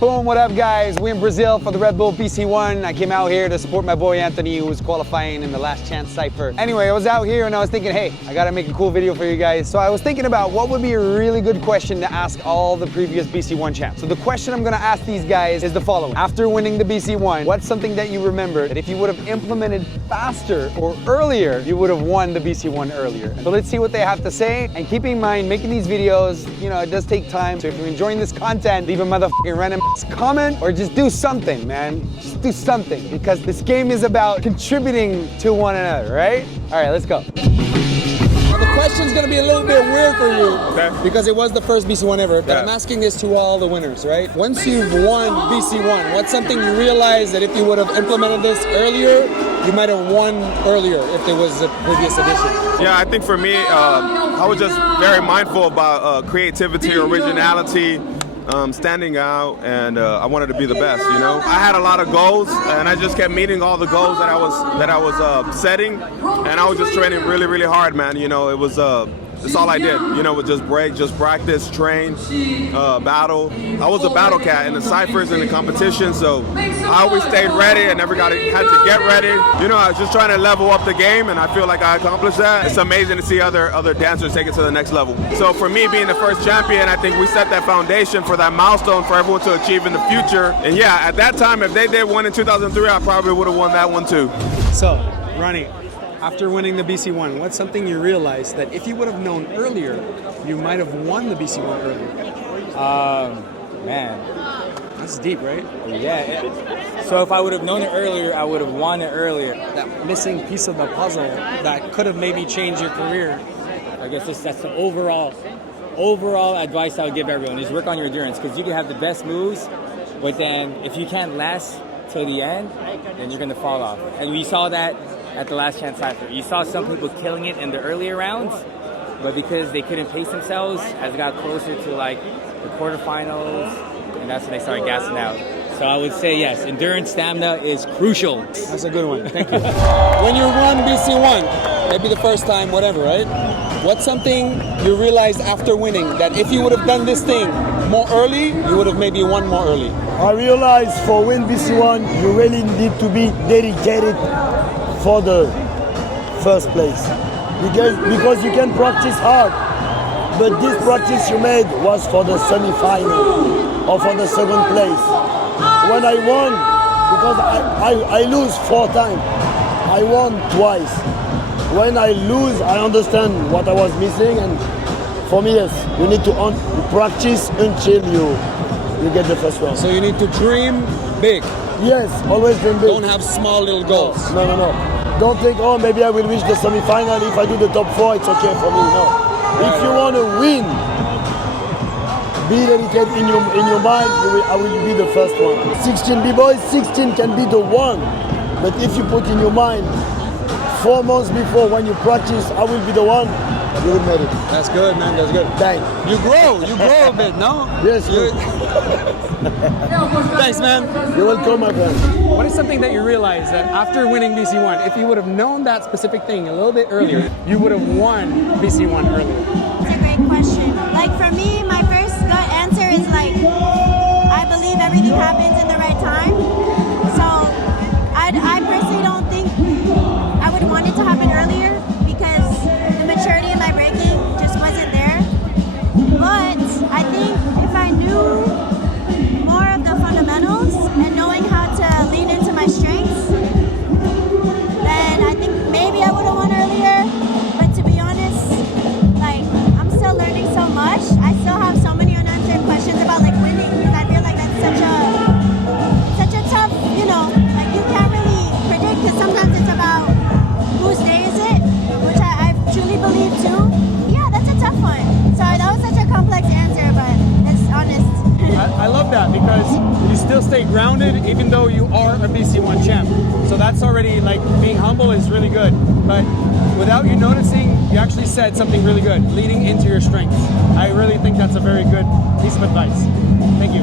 Boom, what up guys? We in Brazil for the Red Bull BC1. I came out here to support my boy Anthony, who was qualifying in the last chance cypher. Anyway, I was out here and I was thinking, hey, I gotta make a cool video for you guys. So I was thinking about what would be a really good question to ask all the previous BC1 champs. So the question I'm gonna ask these guys is the following. After winning the BC1, what's something that you remember that if you would have implemented faster or earlier, you would have won the BC1 earlier? So let's see what they have to say. And keep in mind, making these videos, you know, it does take time. So if you're enjoying this content, leave a motherfucking random comment or just do something, man. Just do something, because this game is about contributing to one another, right? All right, let's go. Now the question's gonna be a little bit weird for you, because it was the first BC1 ever, but I'm asking this to all the winners, right? Once you've won BC1, what's something you realize that if you would have implemented this earlier, you might have won earlier if there was a previous edition? Yeah, I think for me, I was just very mindful about creativity, originality, standing out, and I wanted to be the best. You know, I had a lot of goals, and I just kept meeting all the goals that I was setting, and I was just training really, really hard, man. You know, it was that's all I did. You know, with just break, just practice, train, battle. I was a battle cat in the ciphers and the competition, so I always stayed ready. I never had to get ready. You know, I was just trying to level up the game, and I feel like I accomplished that. It's amazing to see other dancers take it to the next level. So for me, being the first champion, I think we set that foundation for that milestone for everyone to achieve in the future. And yeah, at that time, if they did one in 2003, I probably would have won that one too. So, Ronnie, after winning the BC1, what's something you realized that if you would have known earlier, you might have won the BC1 earlier? Man, That's deep, right? yeah. So if I would have known it earlier, I would have won it earlier. That missing piece of the puzzle that could have maybe changed your career. I guess that's the overall advice I would give everyone is work on your endurance, because you can have the best moves, but then if you can't last till the end, then you're going to fall off. And we saw that at the last chance cypher. You saw some people killing it in the earlier rounds, but because they couldn't pace themselves, as it got closer to like the quarterfinals, and that's when they started gassing out. So I would say yes, endurance, stamina is crucial. That's a good one, thank you. When you won BC1, maybe the first time, whatever, right? What's something you realized after winning that if you would have done this thing more early, you would have maybe won more early? I realized for win BC1, you really need to be dedicated for the first place. Because you can practice hard, but this practice you made was for the semi-final or for the second place. When I won, because I lose 4 times, I won twice. When I lose, I understand what I was missing, and for me, yes, you need to practice until you get the first round. So you need to dream big. Yes, always dream big. Don't have small little goals. No. Don't think, oh, maybe I will reach the semi-final. If I do the top 4, it's okay for me. No. If you want to win, be dedicated in your mind. I will be the first one. 16 b-boys, 16 can be the one. But if you put in your mind 4 months before when you practice, I will be the one, you will make it. That's good, man, that's good. Bang. You grow a bit, no? Yes, Thanks, man. You're welcome, my friend. What is something that you realize that after winning BC1, if you would have known that specific thing a little bit earlier, you would have won BC1 earlier? It's a great question. Like for me, my first gut answer is like, I believe everything happens in the right time. So I personally don't think I would want it to happen earlier, because the maturity in my breaking just wasn't there. But I think if I knew more of the fundamentals and knowing how to lean into my strengths, then I think maybe I would have won earlier. But to be honest, like, I'm still learning so much. I still have so many unanswered questions about like winning, because I feel like that's such a tough, you know, like you can't really predict, because sometimes it's about whose day is it, which I truly believe too. Yeah, that's a tough one. So that was such a complex answer, but it's honest. I love that, because you still stay grounded even though you are a BC1 champ. So that's already, like, being humble is really good. But without you noticing, you actually said something really good, leading into your strengths. I really think that's a very good piece of advice. Thank you.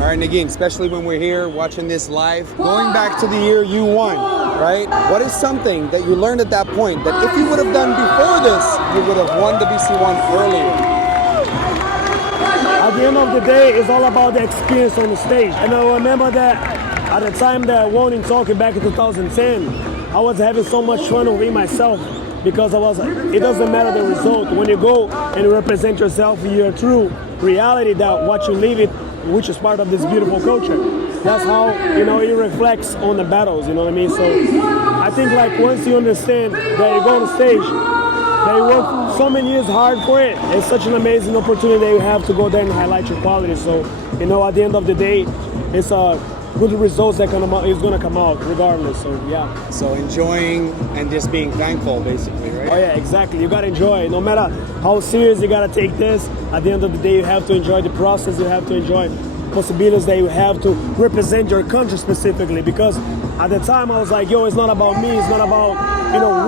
All right, Nagin, especially when we're here watching this live, going back to the year you won, right? What is something that you learned at that point that if you would have done before this, you would have won the BC1 earlier? at the end of the day, it's all about the experience on the stage. And I remember that at the time that I won in Tokyo back in 2010, I was having so much fun with myself because it doesn't matter the result. When you go and you represent yourself, your true reality that what you live it, which is part of this beautiful culture. That's how, it reflects on the battles, you know what I mean? So I think like once you understand that you go on stage, that you work so many years hard for it, it's such an amazing opportunity that you have to go there and highlight your quality. So, at the end of the day, it's good results that is going to come out regardless. So, yeah. So enjoying and just being thankful, basically, right? Oh, yeah, exactly. You got to enjoy it. No matter how serious you got to take this, at the end of the day, you have to enjoy the process. You have to enjoy possibilities that you have to represent your country specifically, because at the time I was like, it's not about me, it's not about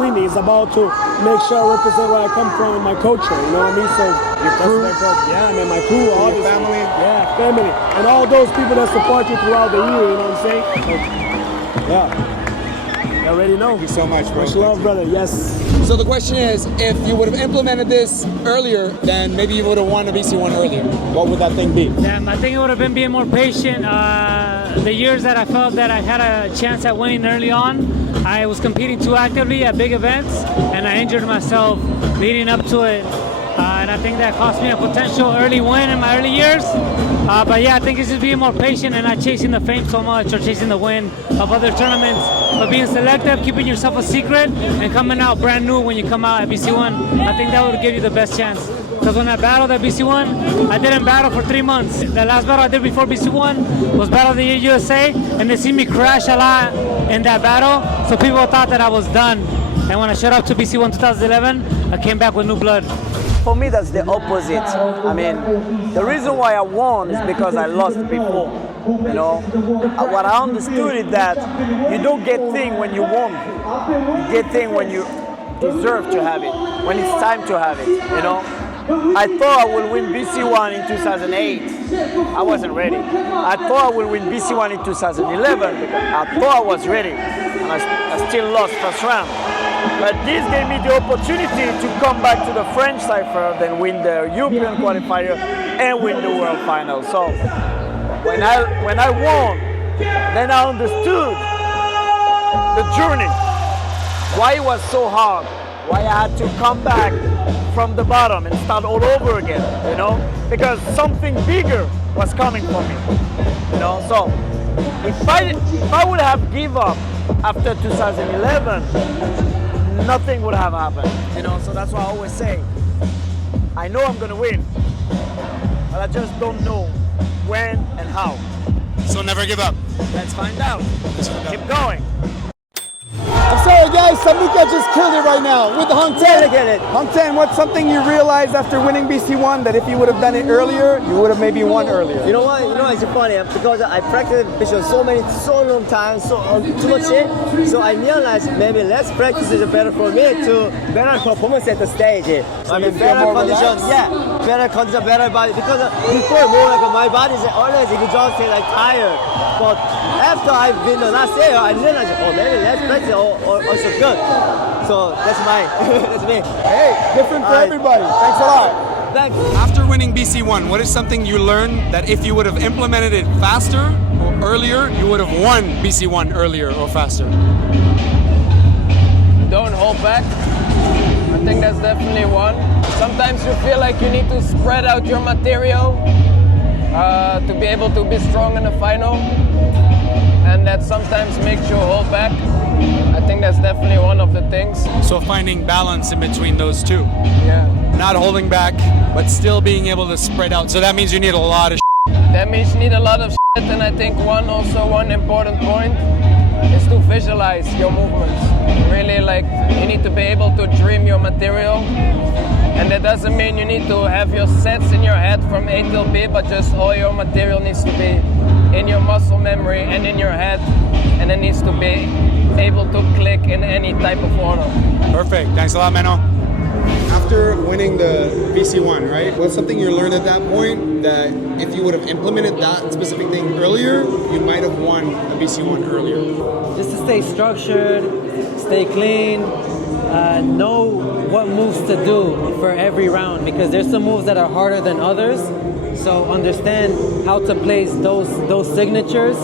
winning, it's about to make sure I represent where I come from and my culture, you know what I mean? So Your crew? yeah, man, my crew, all Your family? Yeah, family, and all those people that support you throughout the year, you know what I'm saying? So, yeah. You already know. Thank you so much, bro. Much love, brother. Yes. So the question is, if you would have implemented this earlier, then maybe you would have won a BC1 earlier. What would that thing be? Yeah, I think it would have been being more patient. The years that I felt that I had a chance at winning early on, I was competing too actively at big events, and I injured myself leading up to it. And I think that cost me a potential early win in my early years. But yeah, I think it's just being more patient and not chasing the fame so much or chasing the win of other tournaments, but being selective, keeping yourself a secret, and coming out brand new when you come out at BC1. I think that would give you the best chance. Because when I battled at BC1, I didn't battle for 3 months. The last battle I did before BC1 was Battle of the Year USA, and they see me crash a lot in that battle, so people thought that I was done. And when I showed up to BC1 2011, I came back with new blood. For me, that's the opposite. I mean, the reason why I won is because I lost before. What I understood is that you don't get things when you won. You get things when you deserve to have it, when it's time to have it, I thought I would win BC1 in 2008. I wasn't ready. I thought I would win BC1 in 2011 because I thought I was ready. And I still lost first round. But this gave me the opportunity to come back to the French Cypher, then win the European qualifier and win the World Final. So when I won, then I understood the journey, why it was so hard, why I had to come back from the bottom and start all over again, because something bigger was coming for me, So if I would have given up after 2011, nothing would have happened, So that's why I always say, I know I'm gonna win, but I just don't know when and how. So never give up. Let's find out. Keep going. I'm sorry guys, Samuka just killed it right now with the Hung Ten. Get it. Hung Ten, what's something you realized after winning BC1 that if you would have done it earlier, you would have maybe won earlier? You know what? It's funny because I practiced BC1 so long time, too much shit. So I realized maybe less practice is better for me to better performance at the stage. I mean, better condition, better condition, better body. Because before more like my body is always exhausted, like tired. But after I've been last year, I realized, maybe less practice also good. So that's that's me. Hey, different for everybody. Thanks a lot. Thanks. After winning BC1, what is something you learned that if you would have implemented it faster or earlier, you would have won BC1 earlier or faster? Don't hold back. I think that's definitely one. Sometimes you feel like you need to spread out your material to be able to be strong in the final, and that sometimes makes you hold back. I think that's definitely one of the things. So finding balance in between those two. Yeah. Not holding back, but still being able to spread out. So that means you need a lot of That means you need a lot of shit, and I think one important point is to visualize your movements. Really, you need to be able to dream your material, and that doesn't mean you need to have your sets in your head from A till B, but just all your material needs to be in your muscle memory and in your head, and it needs to be able to click in any type of order. Perfect. Thanks a lot, Menno. After winning the BC1, right? What's something you learned at that point that if you would have implemented that specific thing earlier, you might have won a BC1 earlier? Just to stay structured, stay clean, know what moves to do for every round, because there's some moves that are harder than others. So understand how to place those signatures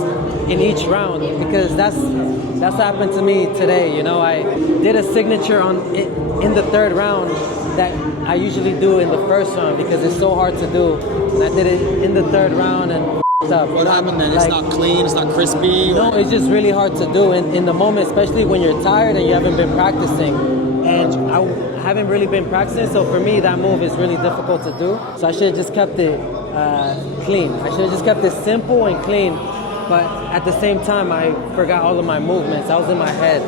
in each round, because that's what happened to me today. You know, I did a signature in the third round that I usually do in the first round because it's so hard to do, and I did it in the third round and up. What happened then? It's not clean, it's not crispy? No, it's just really hard to do in the moment, especially when you're tired and you haven't been practicing. And I haven't really been practicing, so for me that move is really difficult to do. So I should have just kept it clean. I should have just kept it simple and clean. But at the same time, I forgot all of my movements. I was in my head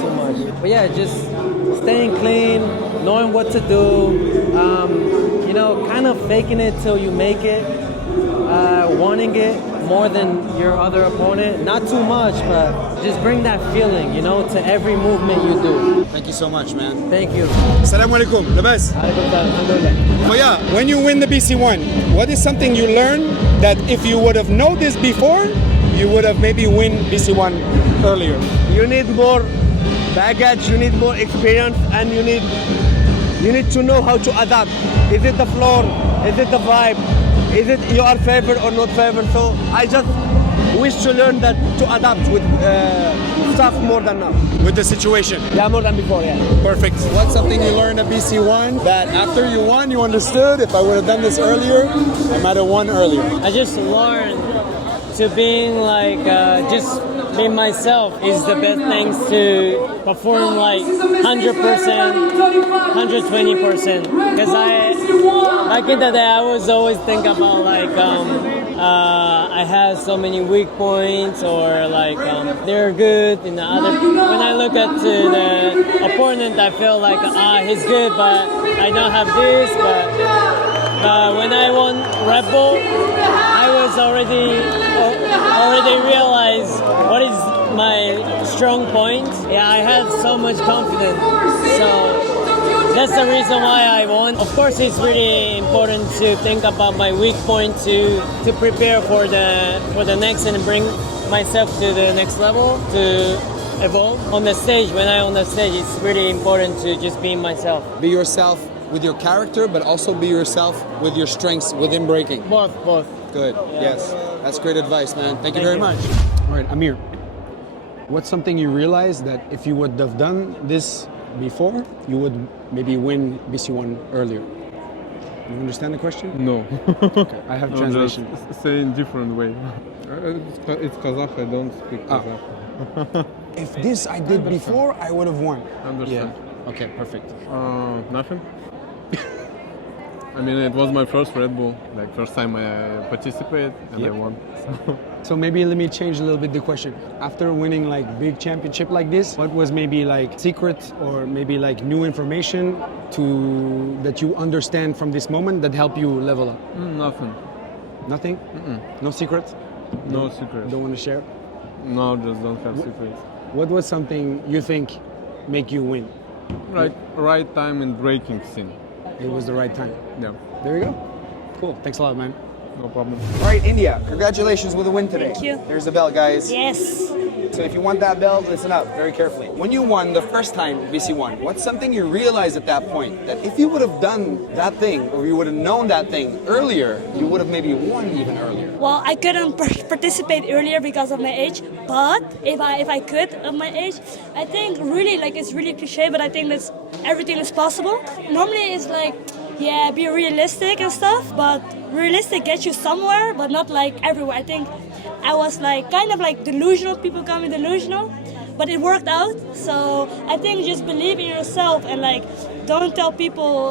too much. But yeah, just staying clean, knowing what to do, you know, kind of faking it till you make it, wanting it more than your other opponent. Not too much, but just bring that feeling, you know, to every movement you do. Thank you so much, man. Thank you. Assalamu alaikum, the best. But yeah, when you win the BC1, what is something you learn that if you would have known this before, you would have maybe win BC1 earlier? You need more baggage, you need more experience, and you need to know how to adapt. Is it the floor? Is it the vibe? Is it you are favored or not favored? So I just wish to learn that to adapt with stuff more than now. With the situation? Yeah, more than before, yeah. Perfect. What's something you learned at BC1 that after you won, you understood, if I would have done this earlier, I might have won earlier? I just learned to being like, just being myself is the best things to perform like 100%, 120%. Because back in the day, I was always think about like, I have so many weak points or like they're good in the other. When I look at the opponent, I feel like he's good, but I don't have this. But when I won Red Bull, I was already realized what is my strong point. Yeah, I had so much confidence. So that's the reason why I won. Of course, it's really important to think about my weak point to prepare for the next and bring myself to the next level to evolve on the stage. When I'm on the stage, it's really important to just be myself. Be yourself with your character, but also be yourself with your strengths within breaking. Both. Good. Yeah. Yes. That's great advice, man. Thank you very much. All right, Amir. What's something you realized that if you would have done this before, you would maybe win BC1 earlier? You understand the question? No. Okay. I have translation. Just say in different way. It's Kazakh. I don't speak Kazakh. If this I did before, I would have won. Understand. Yeah. Okay, perfect. Nothing. I mean, it was my first Red Bull, like first time I participated and I won. So maybe let me change a little bit the question. After winning like big championship like this, what was maybe like secret or maybe like new information that you understand from this moment that help you level up? Nothing. Nothing? No secrets? No secrets. Don't want to share? No, just don't have secrets. What was something you think make you win? Right time in breaking scene. It was the right time. Yeah. There you go. Cool. Thanks a lot, man. No problem. All right, India, congratulations with the win today. Thank you. There's the belt, guys. Yes. So if you want that belt, listen up very carefully. When you won the first time BC1, what's something you realized at that point that if you would have done that thing or you would have known that thing earlier, you would have maybe won even earlier? Well, I couldn't participate earlier because of my age, but if I could of my age, I think really like it's really cliche, but I think that's everything is possible. Normally it's like, yeah, be realistic and stuff, but realistic gets you somewhere, but not like everywhere. I think I was like kind of like delusional. People call me delusional, but it worked out. So I think just believe in yourself and like don't tell people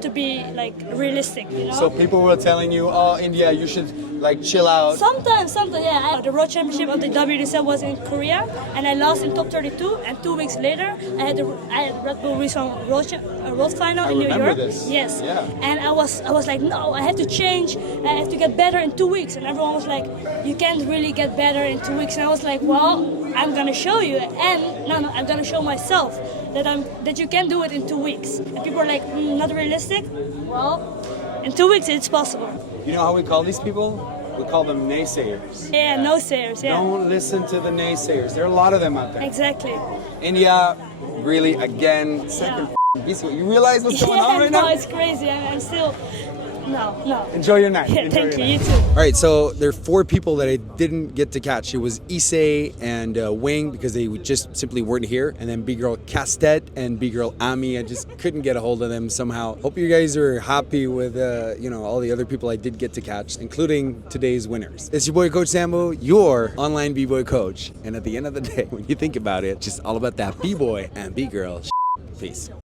to be like realistic. You know? So people were telling you, oh, India, you should like chill out. Sometimes, yeah. The World Championship of the WDC was in Korea, and I lost in top 32. And 2 weeks later, I had Red Bull World Final in New York. This. Yes. Yeah. And I was like, no, I had to change. I have to get better in 2 weeks. And everyone was like, you can't really get better in 2 weeks. And I was like, well, I'm gonna show you. And no, I'm gonna show myself that you can do it in 2 weeks. And people are like, not realistic. Well, in 2 weeks it's possible. You know how we call these people? We call them naysayers. Yeah, naysayers, yeah. Don't listen to the naysayers. There are a lot of them out there. Exactly. India, really, again, second BC1. You realize what's going on right now? No, it's crazy. I'm still No. Enjoy your night. Yeah, Enjoy thank your you. night. You too. All right, so there are 4 people that I didn't get to catch. It was Issei and Wing because they just simply weren't here, and then B-girl Castet and B-girl Ami. I just couldn't get a hold of them somehow. Hope you guys are happy with all the other people I did get to catch, including today's winners. It's your boy Coach Sambo, your online b-boy coach, and at the end of the day, when you think about it, it's just all about that b-boy and b-girl. Peace.